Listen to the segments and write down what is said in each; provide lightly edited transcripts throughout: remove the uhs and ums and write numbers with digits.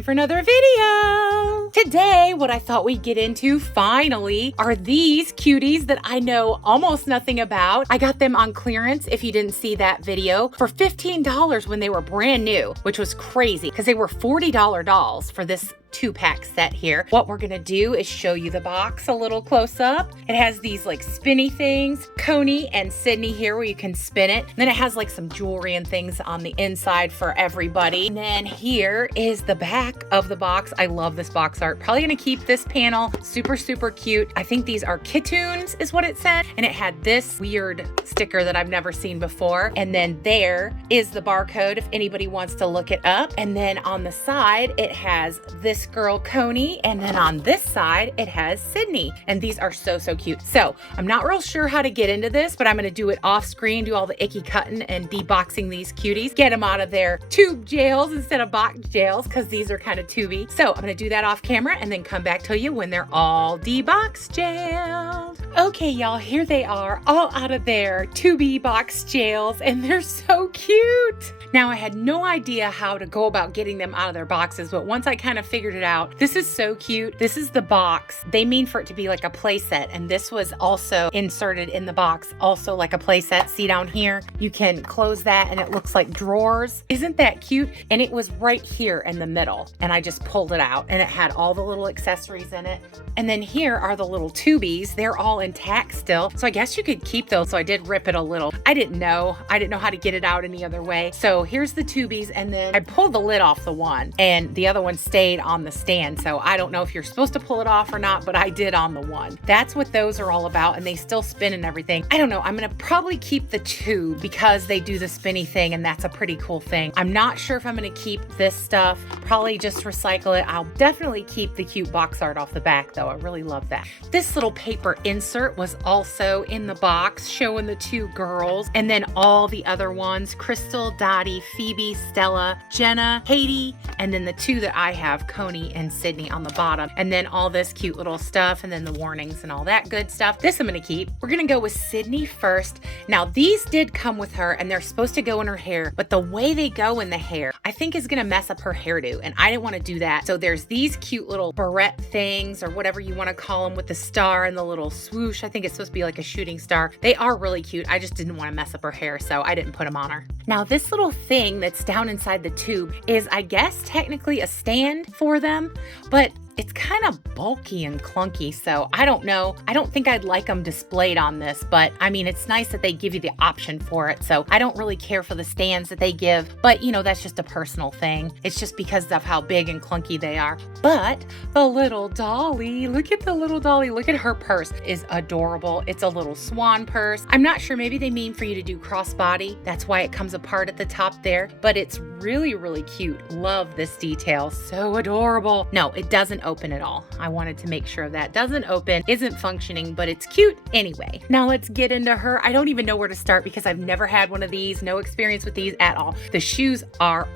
time for another video. Today, what I thought we'd get into finally are these cuties that I know almost nothing about. I got them on clearance, if you didn't see that video, for $15 when they were brand new, which was crazy because they were $40 dolls for this 2-pack set here. What we're gonna do is show you the box a little close up. It has these like spinny things, Coney and Sydney here where you can spin it. And then it has like some jewelry and things on the inside for everybody. And then here is the back of the box. I love this box art. Probably gonna keep this panel. Super, super cute. I think these are kitoons is what it said. And it had this weird sticker that I've never seen before. And then there is the barcode if anybody wants to look it up. And then on the side, it has this girl Coney, and then on this side it has Sydney, and these are so cute. So I'm not real sure how to get into this, but I'm going to do it off screen, do all the icky cutting and deboxing these cuties, get them out of their tube jails instead of box jails because these are kind of tubey. So I'm going to do that off camera and then come back to you when they're all debox jailed. Okay, y'all, here they are all out of their tubey box jails, and they're so cute. Now, I had no idea how to go about getting them out of their boxes, but once I kind of figured it out, this is so cute. This is the box. They mean for it to be like a play set, and this was also inserted in the box, also like a play set. See down here? You can close that and it looks like drawers. Isn't that cute? And it was right here in the middle, and I just pulled it out, and it had all the little accessories in it. And then here are the little tubies. They're all intact still, so I guess you could keep those. So I did rip it a little. I didn't know how to get it out any other way. So here's the tubies, and then I pulled the lid off the one, and the other one stayed on the stand. So I don't know if you're supposed to pull it off or not, but I did on the one. That's what those are all about, and they still spin and everything. I don't know. I'm gonna probably keep the tube because they do the spinny thing, and that's a pretty cool thing. I'm not sure if I'm gonna keep this stuff. Probably just recycle it. I'll definitely keep the cute box art off the back though. I really love that. This little paper insert was also in the box showing the two girls, and then all the other ones, Crystal, Dottie, Phoebe, Stella, Jenna, Katie, and then the two that I have, Coney and Sydney, on the bottom. And then all this cute little stuff, and then the warnings and all that good stuff. This I'm gonna keep. We're gonna go with Sydney first. Now these did come with her, and they're supposed to go in her hair, but the way they go in the hair, I think is gonna mess up her hairdo, and I didn't want to do that. So there's these cute little barrette things, or whatever you want to call them, with the star and the little swoosh. I think it's supposed to be like a shooting star. They are really cute. I just didn't want to mess up her hair, so I didn't put them on her. Now this little thing that's down inside the tube is, I guess, technically a stand for them, but it's kind of bulky and clunky, so I don't know. I don't think I'd like them displayed on this, but I mean, it's nice that they give you the option for it, so I don't really care for the stands that they give, but you know, that's just a personal thing. It's just because of how big and clunky they are. But the little dolly, look at the little dolly. Look at her purse, is adorable. It's a little swan purse. I'm not sure, maybe they mean for you to do crossbody. That's why it comes apart at the top there, but it's really, really cute. Love this detail, so adorable. No, it doesn't open at all. I wanted to make sure that doesn't open, isn't functioning, but it's cute anyway. Now let's get into her. I don't even know where to start because I've never had one of these, no experience with these at all. The shoes are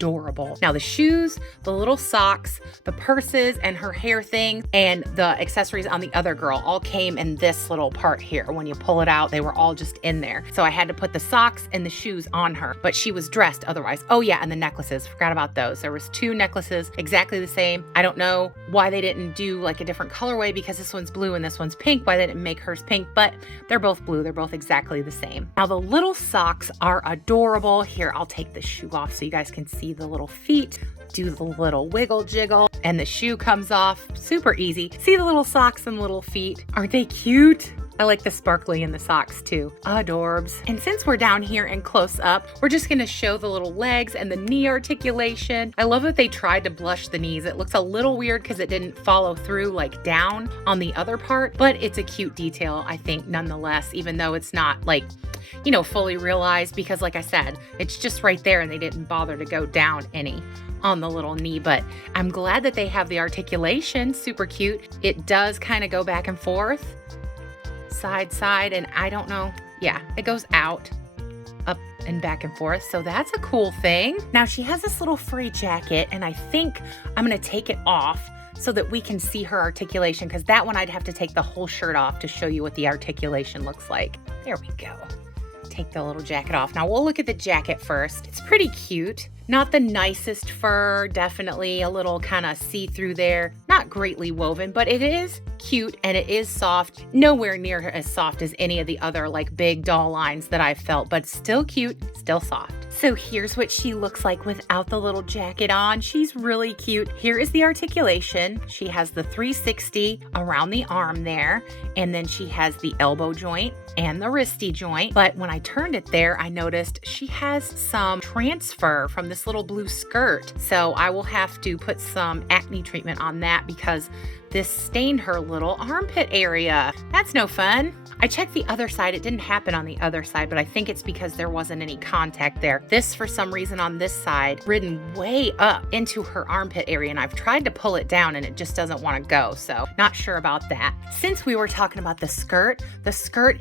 adorable. Now the shoes, the little socks, the purses, and her hair thing, and the accessories on the other girl all came in this little part here. When you pull it out, they were all just in there. So I had to put the socks and the shoes on her, but she was dressed otherwise. Oh yeah, and the necklaces, forgot about those. There was 2 necklaces, exactly the same. I don't know why they didn't do like a different colorway, because this one's blue and this one's pink, why they didn't make hers pink, but they're both blue. They're both exactly the same. Now the little socks are adorable. Here, I'll take the shoe off so you guys can see the little feet, do the little wiggle jiggle, and the shoe comes off super easy. See the little socks and little feet? Aren't they cute? I like the sparkly in the socks too. Adorbs. And since we're down here and close up, we're just gonna show the little legs and the knee articulation. I love that they tried to blush the knees. It looks a little weird because it didn't follow through like down on the other part, but it's a cute detail, I think, nonetheless, even though it's not like, you know, fully realized, because like I said, it's just right there and they didn't bother to go down any on the little knee. But I'm glad that they have the articulation. Super cute. It does kind of go back and forth, side, and I don't know. Yeah, it goes out, up, and back and forth. So that's a cool thing. Now she has this little free jacket, and I think I'm gonna take it off so that we can see her articulation, because that one I'd have to take the whole shirt off to show you what the articulation looks like. There we go. Take the little jacket off. Now we'll look at the jacket first. It's pretty cute. Not the nicest fur, definitely a little kind of see-through there. Not greatly woven, but it is cute and it is soft. Nowhere near as soft as any of the other like big doll lines that I've felt, but still cute, still soft. So here's what she looks like without the little jacket on. She's really cute. Here is the articulation. She has the 360 around the arm there, and then she has the elbow joint and the wristy joint. But when I turned it there, I noticed she has some transfer from this little blue skirt. So I will have to put some acne treatment on that because this stained her little armpit area. That's no fun. I checked the other side. It didn't happen on the other side, but I think it's because there wasn't any contact there. This, for some reason on this side, ridden way up into her armpit area, and I've tried to pull it down and it just doesn't want to go, so not sure about that. Since we were talking about the skirt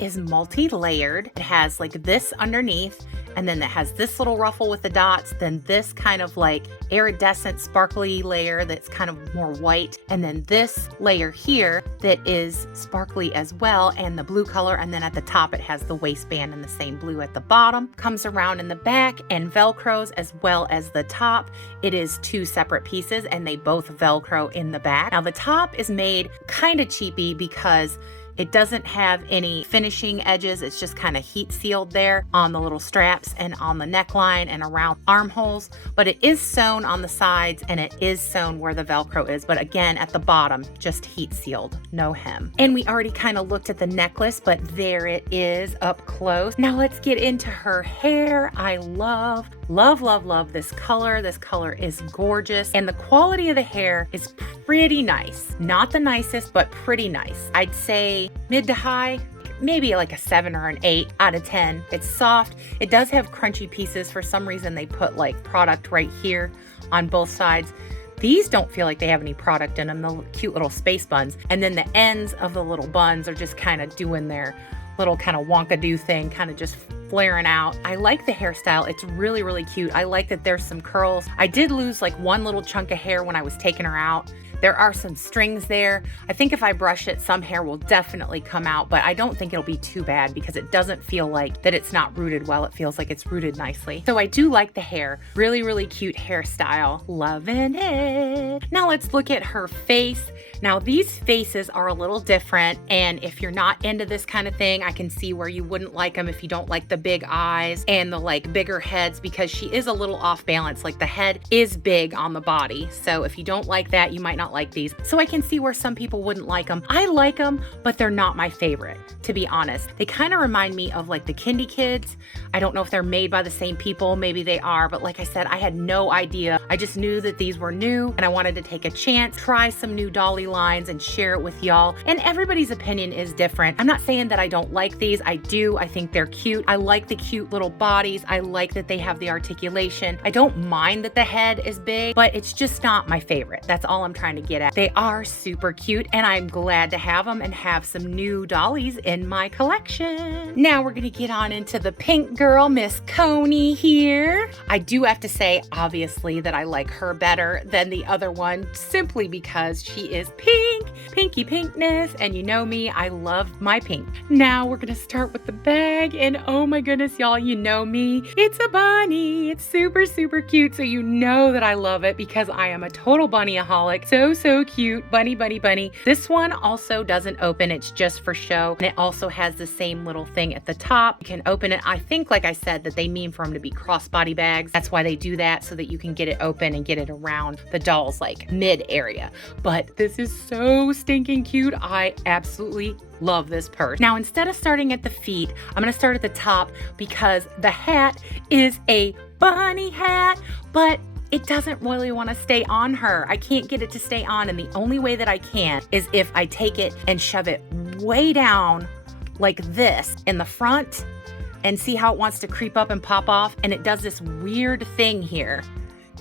is multi-layered. It has like this underneath, and then it has this little ruffle with the dots, then this kind of like iridescent sparkly layer that's kind of more white, and then this layer here that is sparkly as well, and the blue color, and then at the top it has the waistband in the same blue at the bottom. Comes around in the back and velcros as well as the top. It is two separate pieces and they both velcro in the back. Now the top is made kind of cheapy because it doesn't have any finishing edges. It's just kind of heat sealed there on the little straps and on the neckline and around armholes, but it is sewn on the sides and it is sewn where the Velcro is. But again, at the bottom, just heat sealed, no hem. And we already kind of looked at the necklace, but there it is up close. Now let's get into her hair. I love this color. This color is gorgeous. And the quality of the hair is pretty nice. Not the nicest, but pretty nice. I'd say mid to high, maybe like a 7 or an 8 out of 10. It's soft. It does have crunchy pieces. For some reason, they put like product right here on both sides. These don't feel like they have any product in them, the cute little space buns. And then the ends of the little buns are just kind of doing their little kind of wonkadoo thing, kind of just flaring out. I like the hairstyle. It's really, really cute. I like that there's some curls. I did lose like one little chunk of hair when I was taking her out. There are some strings there. I think if I brush it, some hair will definitely come out, but I don't think it'll be too bad because it doesn't feel like that it's not rooted well. It feels like it's rooted nicely. So I do like the hair. Really, really cute hairstyle. Loving it. Now let's look at her face. Now these faces are a little different, and if you're not into this kind of thing, I can see where you wouldn't like them if you don't like the big eyes and the like bigger heads, because she is a little off balance. Like the head is big on the body. So if you don't like that, you might not like these. So I can see where some people wouldn't like them. I like them, but they're not my favorite, to be honest. They kind of remind me of like the Kindy Kids. I don't know if they're made by the same people. Maybe they are, but like I said, I had no idea. I just knew that these were new and I wanted to take a chance, try some new dolly lines and share it with y'all. And everybody's opinion is different. I'm not saying that I don't like these. I do. I think they're cute. I like the cute little bodies. I like that they have the articulation. I don't mind that the head is big, but it's just not my favorite. That's all I'm trying to get at. They are super cute and I'm glad to have them and have some new dollies in my collection. Now we're gonna get on into the pink girl, Miss Coney here. I do have to say, obviously, that I like her better than the other one simply because she is pink, pinky pinkness, and you know me, I love my pink. Now we're gonna start with the bag, and oh my goodness, y'all, you know me, it's a bunny. It's super, super cute, so you know that I love it because I am a total bunnyaholic. So cute. Bunny, bunny, bunny. This one also doesn't open. It's just for show. And it also has the same little thing at the top. You can open it. I think, like I said, that they mean for them to be crossbody bags. That's why they do that, so that you can get it open and get it around the doll's like mid area. But this is so stinking cute. I absolutely love this purse. Now, instead of starting at the feet, I'm going to start at the top because the hat is a bunny hat, but it doesn't really want to stay on her. I can't get it to stay on, and the only way that I can is if I take it and shove it way down like this in the front and see how it wants to creep up and pop off. And it does this weird thing here.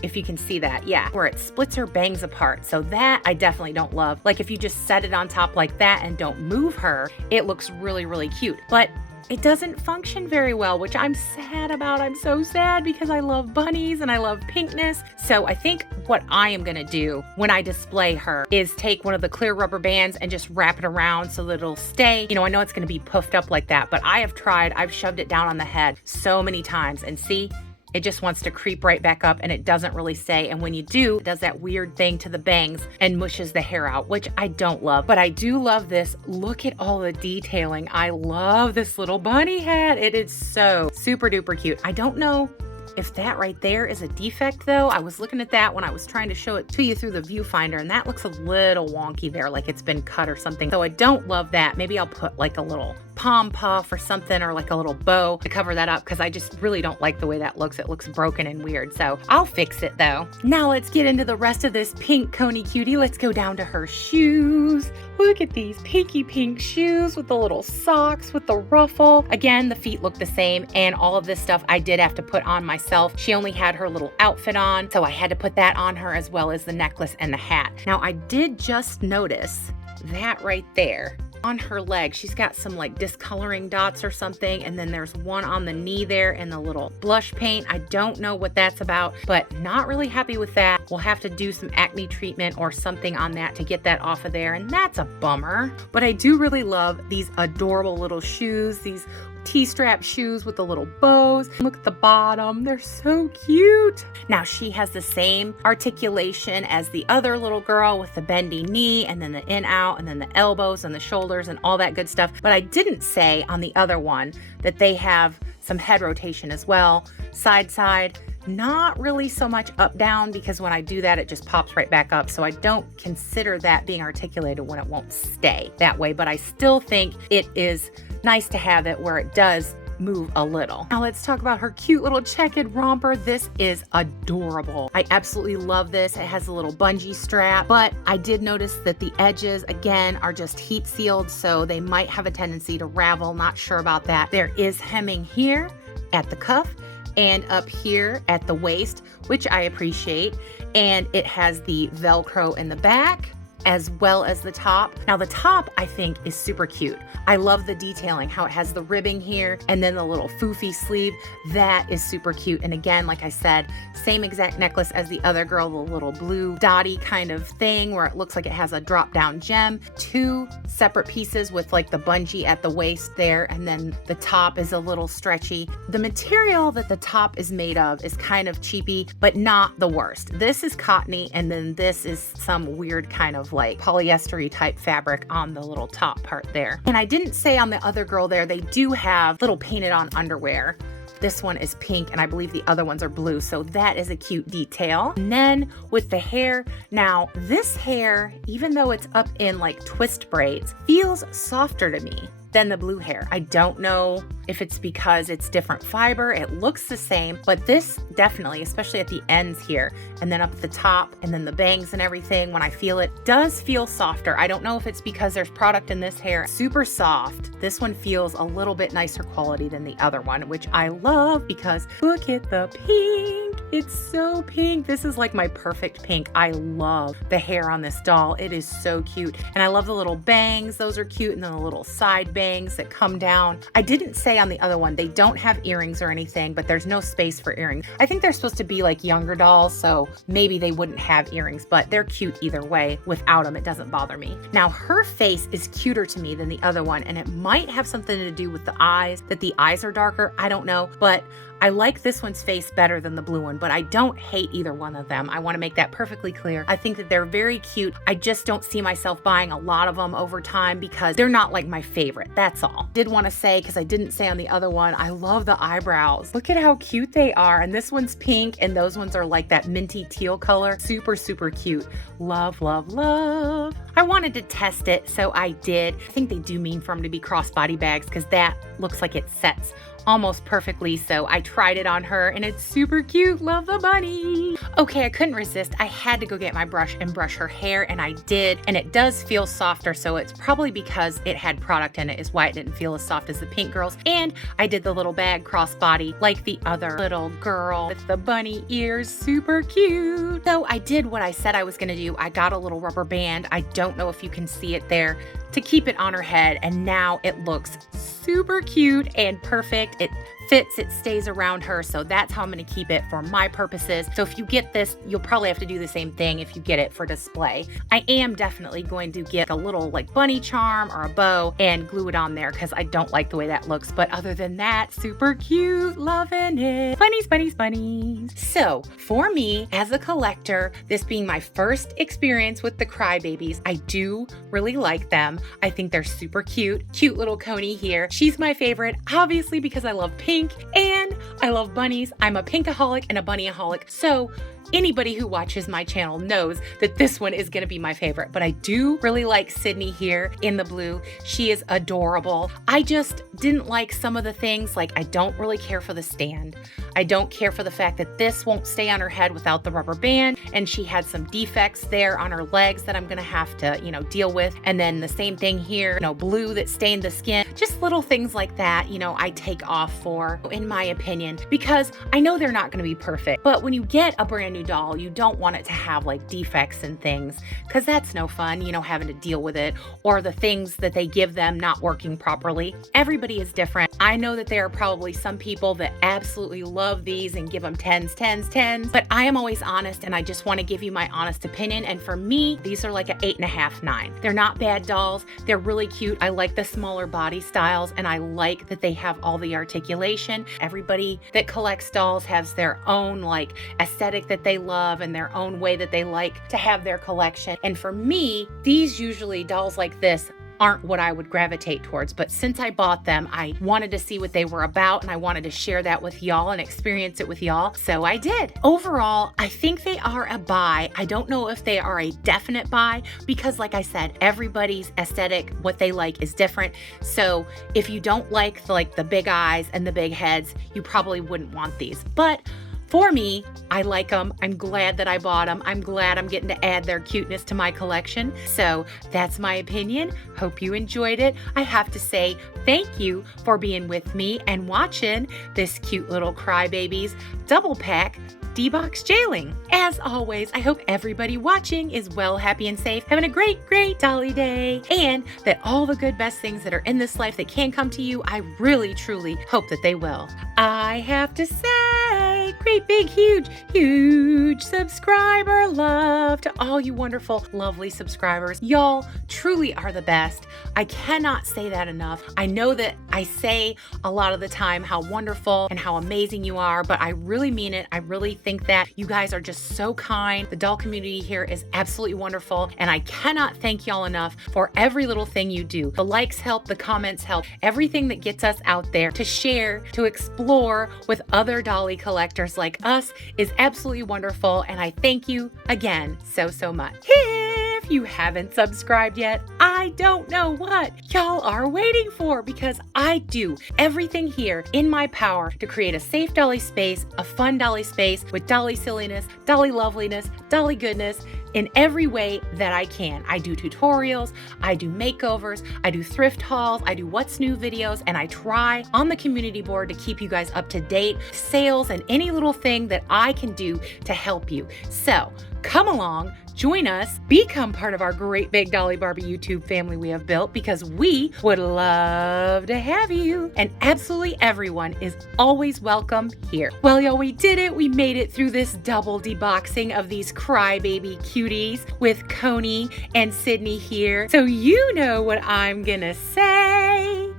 If you can see that, yeah, where it splits or bangs apart. So that I definitely don't love. Like if you just set it on top like that and don't move her, it looks really, really cute. But it doesn't function very well, which I'm sad about. I'm so sad because I love bunnies and I love pinkness. So I think what I am gonna do when I display her is take one of the clear rubber bands and just wrap it around so that it'll stay. You know, I know it's gonna be puffed up like that, but I have tried, I've shoved it down on the head so many times, and see, it just wants to creep right back up and it doesn't really stay. And when you do, it does that weird thing to the bangs and mushes the hair out, which I don't love. But I do love this. Look at all the detailing. I love this little bunny hat. It is so super duper cute. I don't know if that right there is a defect though. I was looking at that when I was trying to show it to you through the viewfinder, and that looks a little wonky there, like it's been cut or something. So I don't love that. Maybe I'll put like a little pom puff or something, or like a little bow to cover that up, because I just really don't like the way that looks. It looks broken and weird. So I'll fix it though. Now let's get into the rest of this pink Coney cutie. Let's go down to her shoes. Look at these pinky pink shoes with the little socks with the ruffle. Again, the feet look the same, and all of this stuff I did have to put on myself. She only had her little outfit on, so I had to put that on her, as well as the necklace and the hat. Now I did just notice that right there on her leg, she's got some like discoloring dots or something, and then there's one on the knee there in the little blush paint. I don't know what that's about, but not really happy with that. We'll have to do some acne treatment or something on that to get that off of there, and that's a bummer. But I do really love these adorable little shoes, these T-strap shoes with the little bows. Look at the bottom, they're so cute. Now she has the same articulation as the other little girl with the bendy knee, and then the in out, and then the elbows and the shoulders and all that good stuff. But I didn't say on the other one that they have some head rotation as well, side side. Not really so much up down, because when I do that it just pops right back up, so I don't consider that being articulated when it won't stay that way. But I still think it is nice to have it where it does move a little. Now let's talk about her cute little checkered romper. This is adorable. I absolutely love this. It has a little bungee strap, but I did notice that the edges again are just heat sealed, so they might have a tendency to ravel. Not sure about that. There is hemming here at the cuff and up here at the waist, which I appreciate. And it has the Velcro in the back as well as the top. Now the top I think is super cute. I love the detailing, how it has the ribbing here and then the little foofy sleeve. That is super cute. And again, like I said, same exact necklace as the other girl, the little blue dotty kind of thing where it looks like it has a drop down gem. Two separate pieces with like the bungee at the waist there, and then the top is a little stretchy. The material that the top is made of is kind of cheapy, but not the worst. This is cottony, and then this is some weird kind of like polyester-y type fabric on the little top part there. And I didn't say on the other girl there, they do have little painted on underwear. This one is pink, and I believe the other ones are blue, so that is a cute detail. And then with the hair, now this hair, even though it's up in like twist braids, feels softer to me than the blue hair. I don't know if it's because it's different fiber. It looks the same, but this definitely, especially at the ends here, and then up at the top, and then the bangs and everything, when I feel it, does feel softer. I don't know if it's because there's product in this hair. Super soft. This one feels a little bit nicer quality than the other one, which I love because look at the pink. It's so pink. This is like my perfect pink. I love the hair on this doll. It is so cute. And I love the little bangs. Those are cute. And then the little side bangs that come down. I didn't say on the other one, they don't have earrings or anything, but there's no space for earrings. I think they're supposed to be like younger dolls, so maybe they wouldn't have earrings, but they're cute either way. Without them, it doesn't bother me. Now her face is cuter to me than the other one, and it might have something to do with the eyes, that the eyes are darker. I don't know, but I like this one's face better than the blue one, but I don't hate either one of them. I want to make that perfectly clear. I think that they're very cute. I just don't see myself buying a lot of them over time because they're not like my favorite. That's all. Did want to say, because I didn't say on the other one, I love the eyebrows. Look at how cute they are. And this one's pink and those ones are like that minty teal color. Super, super cute. Love, love, love. I wanted to test it, so I did. I think they do mean for them to be crossbody bags because that looks like it sets almost perfectly, so I tried it on her and it's super cute. Love the bunny. Okay, I couldn't resist. I had to go get my brush and brush her hair, and I did, and it does feel softer, so it's probably because it had product in it is why it didn't feel as soft as the pink girls. And I did the little bag crossbody like the other little girl with the bunny ears. Super cute. So I did what I said I was gonna do. I got a little rubber band. I don't know if you can see it there, to keep it on her head, and now it looks super cute and perfect. It fits, it stays around her. So that's how I'm going to keep it for my purposes. So if you get this, you'll probably have to do the same thing if you get it for display. I am definitely going to get a little like bunny charm or a bow and glue it on there because I don't like the way that looks. But other than that, super cute, loving it. Bunnies, bunnies, bunnies. So for me as a collector, this being my first experience with the crybabies, I do really like them. I think they're super cute. Cute little Coney here. She's my favorite, obviously because I love pink and I love bunnies. I'm a pinkaholic and a bunnyaholic. So anybody who watches my channel knows that this one is going to be my favorite, but I do really like Sydney here in the blue. She is adorable. I just didn't like some of the things, like I don't really care for the stand. I don't care for the fact that this won't stay on her head without the rubber band, and she had some defects there on her legs that I'm going to have to, deal with. And then the same thing here, blue that stained the skin. Just little things like that, I take off for, in my opinion, because I know they're not going to be perfect. But when you get a brand new doll, you don't want it to have like defects and things, because that's no fun, having to deal with it, or the things that they give them not working properly. Everybody is different. I know that there are probably some people that absolutely love these and give them 10s, 10s, 10s, but I am always honest and I just want to give you my honest opinion. And for me, these are like an 8.5, 9. They're not bad dolls. They're really cute. I like the smaller body styles and I like that they have all the articulation. Everybody that collects dolls has their own like aesthetic that they love and their own way that they like to have their collection. And for me, these usually dolls like this aren't what I would gravitate towards. But since I bought them, I wanted to see what they were about and I wanted to share that with y'all and experience it with y'all. So I did. Overall, I think they are a buy. I don't know if they are a definite buy because like I said, everybody's aesthetic, what they like is different. So if you don't like the big eyes and the big heads, you probably wouldn't want these. But for me, I like them. I'm glad that I bought them. I'm glad I'm getting to add their cuteness to my collection. So that's my opinion. Hope you enjoyed it. I have to say thank you for being with me and watching this cute little Crybabies double pack D-Box jailing. As always, I hope everybody watching is well, happy, and safe, having a great, great Dolly Day, and that all the good, best things that are in this life that can come to you, I really, truly hope that they will. I have to say, great, big, huge, huge subscriber love to all you wonderful, lovely subscribers. Y'all truly are the best. I cannot say that enough. I know that I say a lot of the time how wonderful and how amazing you are, but I really mean it. I really think that you guys are just so kind. The doll community here is absolutely wonderful, and I cannot thank y'all enough for every little thing you do. The likes help, the comments help, everything that gets us out there to share, to explore with other dolly collectors like us is absolutely wonderful, and I thank you again so, so much. If you haven't subscribed yet, I don't know what y'all are waiting for, because I do everything here in my power to create a safe dolly space, a fun dolly space with dolly silliness, dolly loveliness, dolly goodness in every way that I can. I do tutorials, I do makeovers, I do thrift hauls, I do what's new videos, and I try on the community board to keep you guys up to date, sales, and any little thing that I can do to help you. So come along, join us, become part of our great big Dolly Barbie YouTube family we have built, because we would love to have you. And absolutely everyone is always welcome here. Well, y'all, we did it. We made it through this double deboxing of these crybaby cuties with Coney and Sydney here. So you know what I'm gonna say.